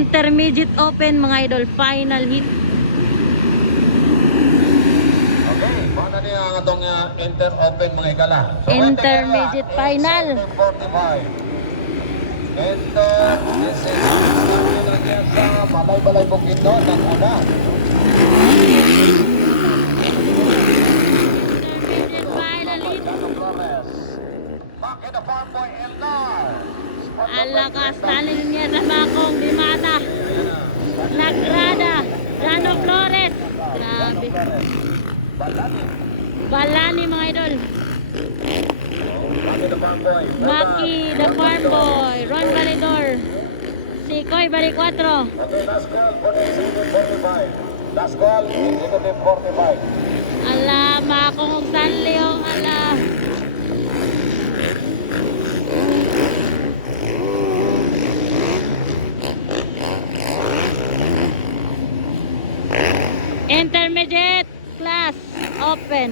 Intermediate Open mga idol, final hit. Okay, paano niya ang itong inter-open mga ikala? So, Intermediate final. 45. Enter, this is sa Balay-Balay Bukidnon ng una. Intermediate final hit. Bakit ang farm boy Elnar? Alakas talin niya sa bakong di mata. Lagrada, Jano Flores. Grabe. Balani mga idol. Bakit ang farm boy? Maki the farm boy, Ron Validor. Sikoy Bari 4. Okay, last call for the executive 45. Last call, executive 45. Ala, makong San Leong, ala. Intermediate class open.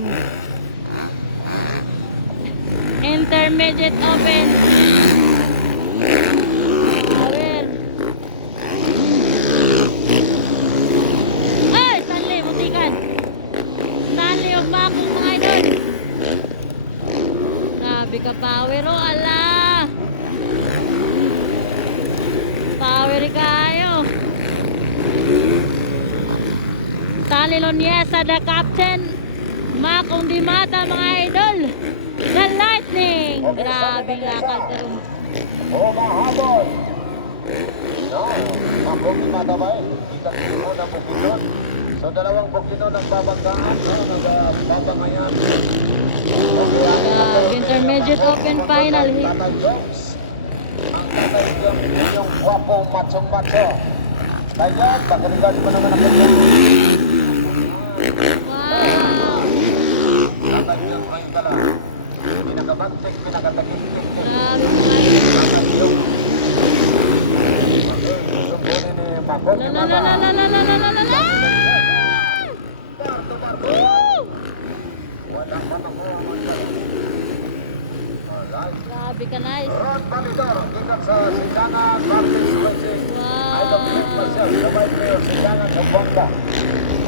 Intermediate open. Power. Ay, Stanley, butikan. Stanley, yung bakong mga idol. Grabe ka, power. Oh, ala. Power kayo. Talilon Yesa, the captain. Makong di mata mga idol. The lightning. Grabe nga kalkaroon. Oo, mahabol. No, ako di mata ba eh? Kita mo na Bukidnon. So, dalawang Bukidnon ang babanggaan. Nagbabangayan. Intermediate open final hit. Tatay Jones. Ang Tatay Jones yung gwapong machong-macho. Kaya, pagkaligas mo naman ang pagkakas. Wow. Tatay Jones, ngayon ka lang. Pinakabantik, pinakatagin-tik. Grabe mga idol. Tatay Jones. Okay, sumpunin ni Makong La ni la la Mata. la la la la la la la. Woo! Walang matakuha mo dyan. Alright. Grabe ka, nice. Ron Validor, ikat sa Sigangan, Martis Racing. Ay, Dr. Marcel, sabay kayo, Sigangan sa Bonda.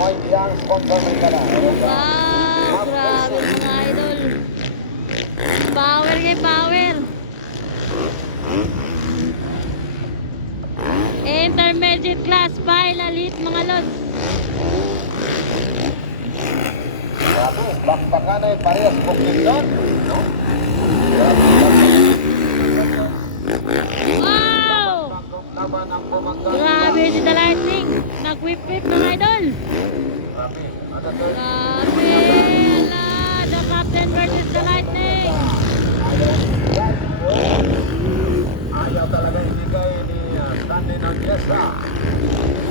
May diyang sponsor may kala. Wow, grabe mga idol. Power kay power. Intermediate class final hit mga lods. Grabe, bakbakan ay parehas Bukidnon. No? Wow! Laban ang bumanggang. Grabe si The Lightning. Nag-whip-whip mga idol. Grabe, ano to? Grabe. Ala, the captain versus The Lightning. Ayaw talaga ibigay ni Stanley Nuneza.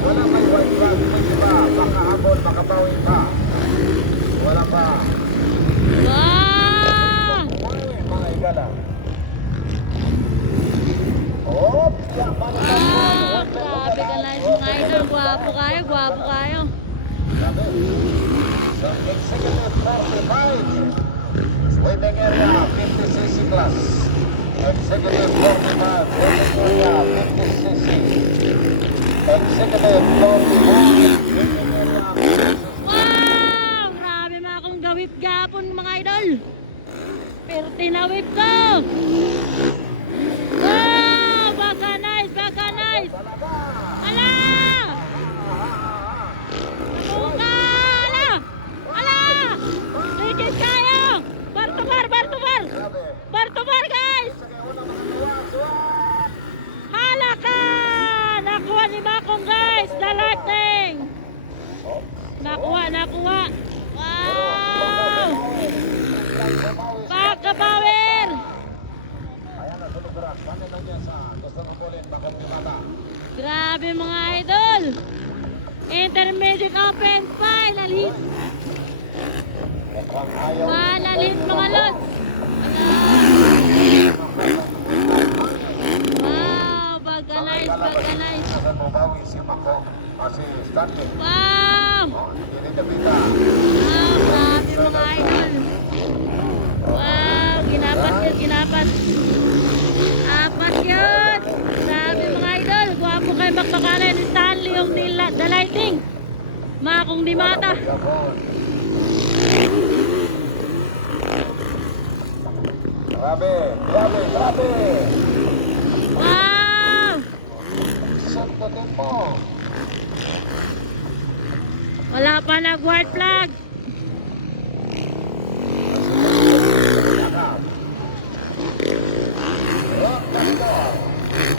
Wala may white flag, may iba. Makahabol, makabawi pa. Wala pa. Wow! Mga igala. Oh, yaman na. Wow! Grabe ka nice mga idol. Gwapo kayo, gwapo kayo. Grabe. So, executive 45. Waiting area, 50cc class. Executive 45. Waiting area, 50cc. Executive 45. Waiting area, 50cc. Wow! Grabe mga akong gawip gapon mga idol. Pero tinawip ko. Wow! Baka nice, baka nice. Talaga. Ala! Buka! Ala! Ala! Legit kayo! Bar to bar, bar to bar! Grabe. Bar to bar guys! Sige, una makagawa. Suwat! Hala ka! Nakuha ni Makong guys! The Lightning! Nakuha, nakuha! Wow! Baka power! Ayan na, sunuguran. Paano lang yan sa gusto ng bulin, bakit ni Mata? Grabe mga idol! Intermediate open final hit! Mukhang ayaw. Final hit mga lods! Wow! Baga nice, baga nice! Akan mabawi si Mako. Si Stanley. Wow! Oh, hindi na kita. Wow! Grabe mga idol! Wow! Ginapat yun, ginapat! Apat yun! Grabe mga idol! Gwapo kay bakbakalan ni Stanley yung The Lightning. Makong di mata. Grabe, grabe, grabe. Wow! Sundutin mo. Wala pa nag-white flag.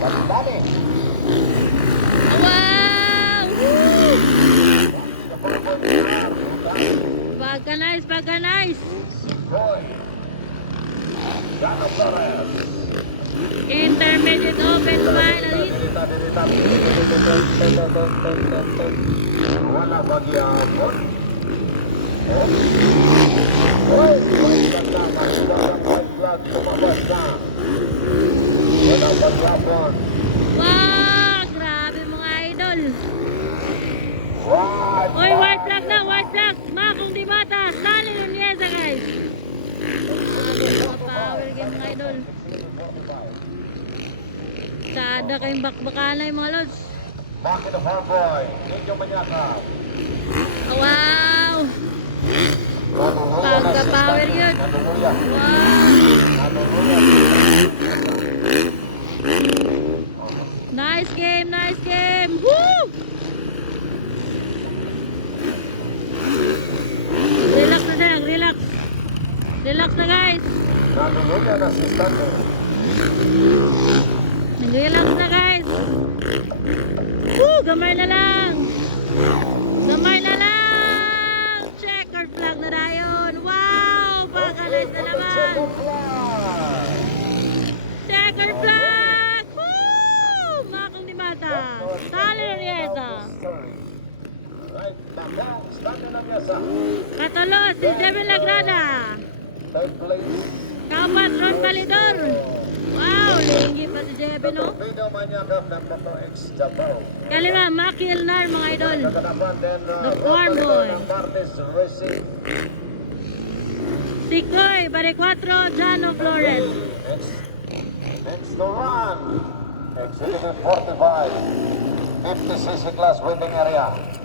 Pagdali. Wow! Woo! Pagka nice. Boy. Jano Flores. Intermediate open finalist. Wala bagyapon. Hoy, basta masibang flag lumabas na. Wala bagyapon. Wow! Grabe mga idol. White Oy, white flag na, white flag. Makong di mata. Stanley Nuneza, guys. Power game mga idol. Sada kayong bakbakala yung mga lods. Bakit ang farm boy? Medyo manyakap. Wow! Nanunuya na Pagka si power Stanley. yun. Nanunuya. Wow! Nanunuya. Nice game, nice game. Woo! Relax na lang, relax. Relax na guys. Nanunuya na si Stanley. Relax na guys. Woo! Gamay na lang. Gamay na lang. Checker flag na dayon. Wow! Pagka-nice na naman. Checker flag. Woo! Makong di mata. Tali na niyeta. Right, nakang Stanley na miyasa. Katalo si Jevin Lagrada. Third place. Kapat Ron Palidor. Wow, linggi pa si Jevin, no? Video manyakap ng Moto X Japan. Kalima, Maki Elnar, mga idol. Kaganapan din The Farm Boy. ng Martes Racing. Sikoy, Baricuatro, Jano Flores. Next to run. Exhibit 45. 50cc class waiting area.